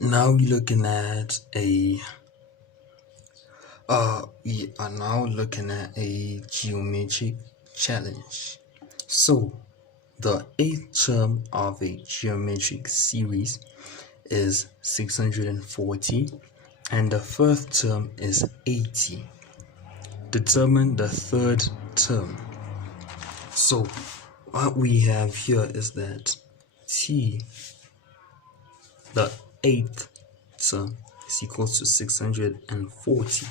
Now we're looking at a we are now looking at a geometric challenge. So the eighth term of a geometric series is 640 and the first term is 80. Determine the third term. So what we have here is that t, the eighth term, is equal to 640.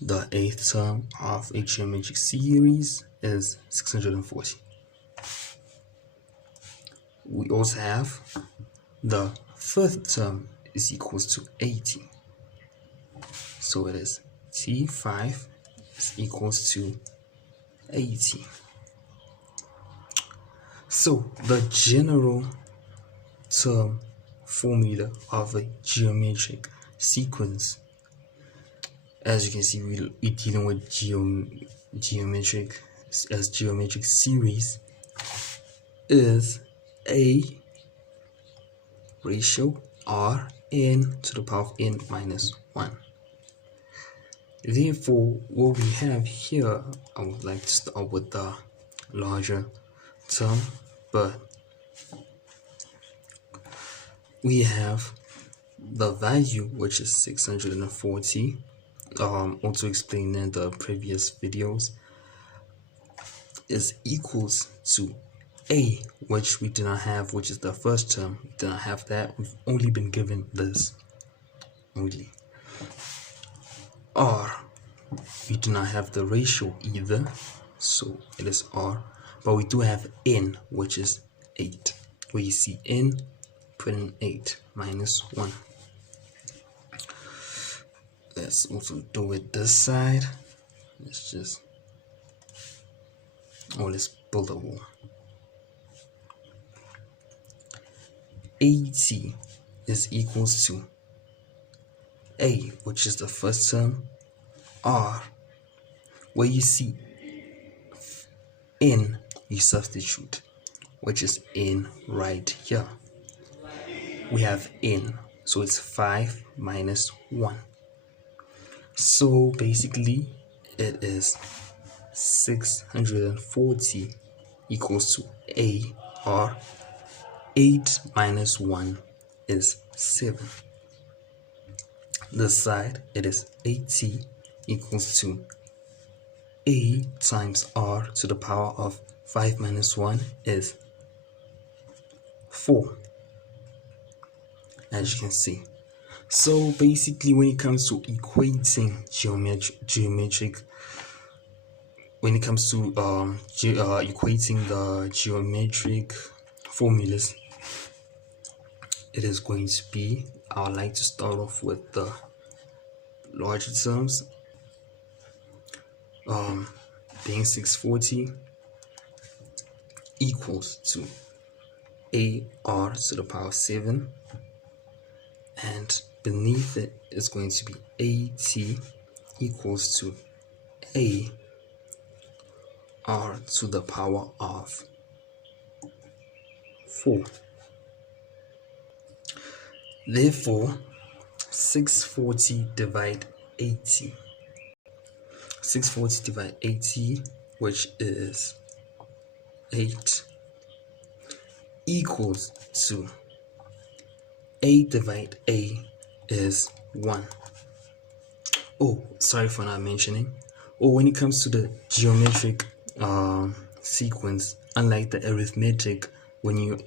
The eighth term of a geometric series is 640. We also have the fifth term is equals to 80. So it is T5 is equals to 80. So the general term formula of a geometric sequence, as you can see, we're dealing with geometric series, is a ratio r n to the power of n minus 1. Therefore, what we have here, I would like to start with the larger term, but we have the value, which is 640, also explained in the previous videos, is equals to a, which we do not have, which is the first term. We do not have that. We've only been given this only. R, we do not have the ratio either, so it is R, but we do have n, which is 8. Where you see n, put in 8 minus 1. Let's also do it this side. Let's build a wall. 80 is equals to a, which is the first term, r, where you see n, you substitute, which is n right here. We have n, so it's 5 minus 1. So basically it is 640 equals to a, or 8 minus 1 is 7. This side, it is 80 equals to a times r to the power of 5 minus 1 is 4, as you can see. So basically, when it comes to equating equating the geometric formulas, it is going to be, I would like to start off with the larger terms, being 640 equals to ar to the power 7, and beneath it is going to be 80 equals to a r to the power of 4. Therefore, 640 divide 80. 640 divide 80, which is 8, equals to a divide a is 1. Oh, sorry for not mentioning. When it comes to the geometric sequence, unlike the arithmetic, when you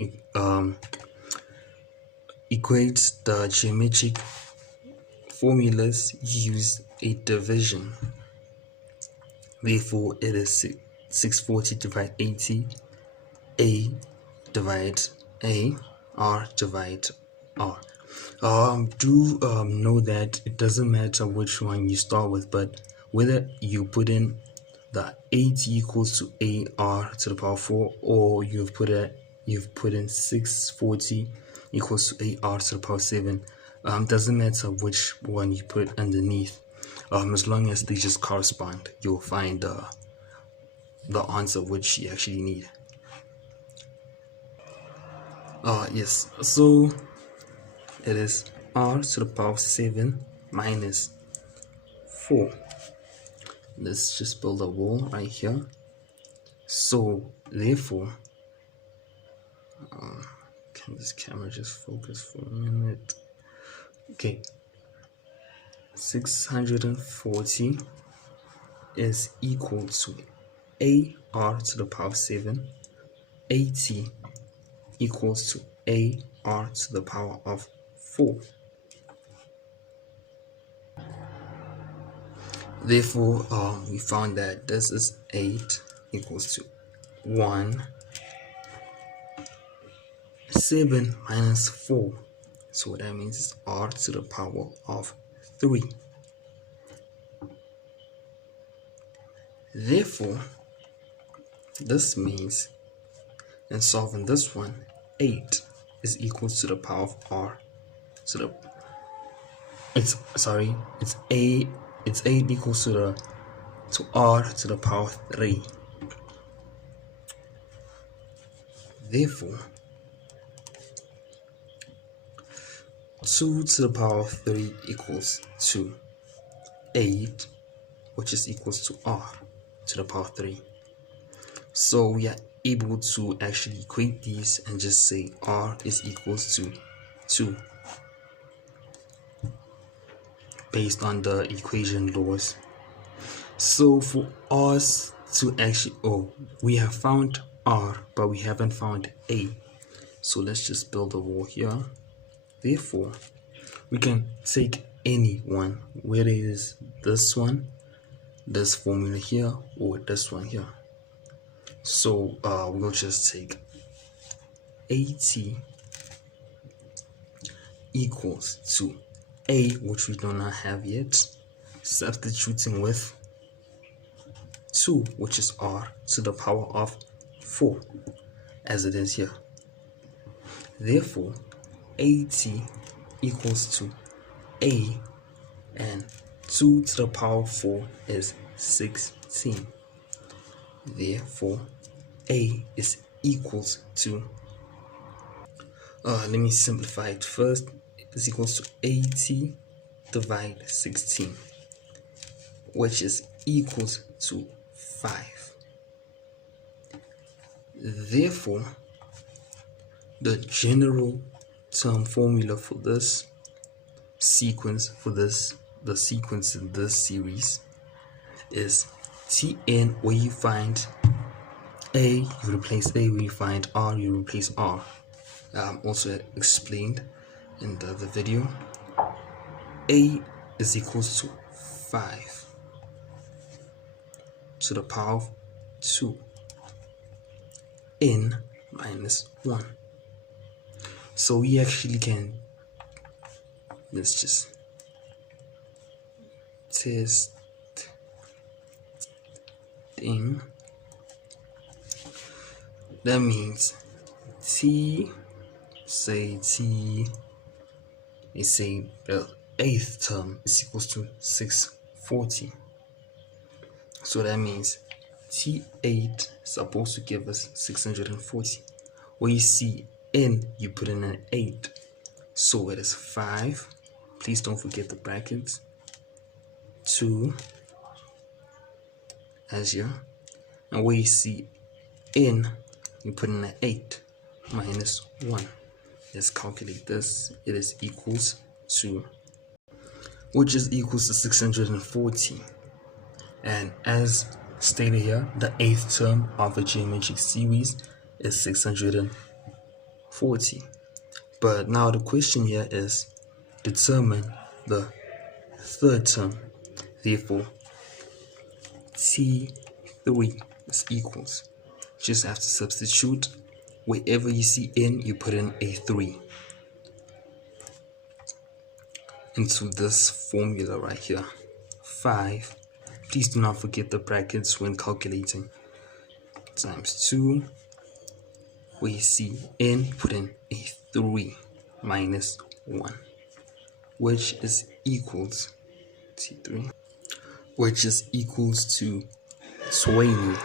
equate the geometric formulas, use a division. Therefore, it is 640 divide 80, a divide a, r divide r. Do know that it doesn't matter which one you start with, but whether you put in the 80 equals to a r to the power 4, or you've put in 640 equals to a r to the power 7, doesn't matter which one you put underneath. As long as they just correspond, you'll find the answer which you actually need. Yes, so it is r to the power of 7 minus 4. Let's just build a wall right here. So therefore, can this camera just focus for a minute? Okay, 640 is equal to ar to the power of 7. 80 equals to ar to the power of 4. Therefore, we found that this is 8 equals to 1. 7 minus 4. So what that means is r to the power of 3. Therefore, this means in solving this one, 8 is equal to the power of r to the it's 8 equals to r to the power of 3. Therefore, 2 to the power of 3 equals to 8, which is equals to r to the power of 3. So we are able to actually equate these and just say r is equals to 2 based on the equation laws. So for us to actually, we have found r, but we haven't found a. So let's just build a wall here. Therefore, we can take any one, whether it is this one, this formula here, or this one here. So we'll just take 80 equals to a, which we do not have yet, substituting with 2, which is r to the power of 4, as it is here. Therefore, 80 equals to a, and 2 to the power of 4 is 16. Therefore, a is equals to, let me simplify it first. Is equals to 80 divided 16, which is equals to 5. Therefore, the general term formula for this sequence, the sequence in this series, is Tn, where you find a, you replace a, where you find r, you replace r. Also explained in the other video. A is equals to 5 to the power of 2 n minus 1. So we actually can, let's just test thing. That means the 8th term is equals to 640. So that means T8 is supposed to give us 640. Where you see n, you put in an 8. So it is 5. Please don't forget the brackets. 2 as your, and where you see n, you put in an 8 minus 1. Let's calculate this. It is equals to, which is equals to 640. And as stated here, the 8th term of a geometric series is 640. But now the question here is determine the 3rd term. Therefore, T3 is equals, just have to substitute. Wherever you see n, you put in a 3 into this formula right here. 5, please do not forget the brackets when calculating, times 2, where you see n, put in a 3 minus 1, which is equals T3, which is equals to 20.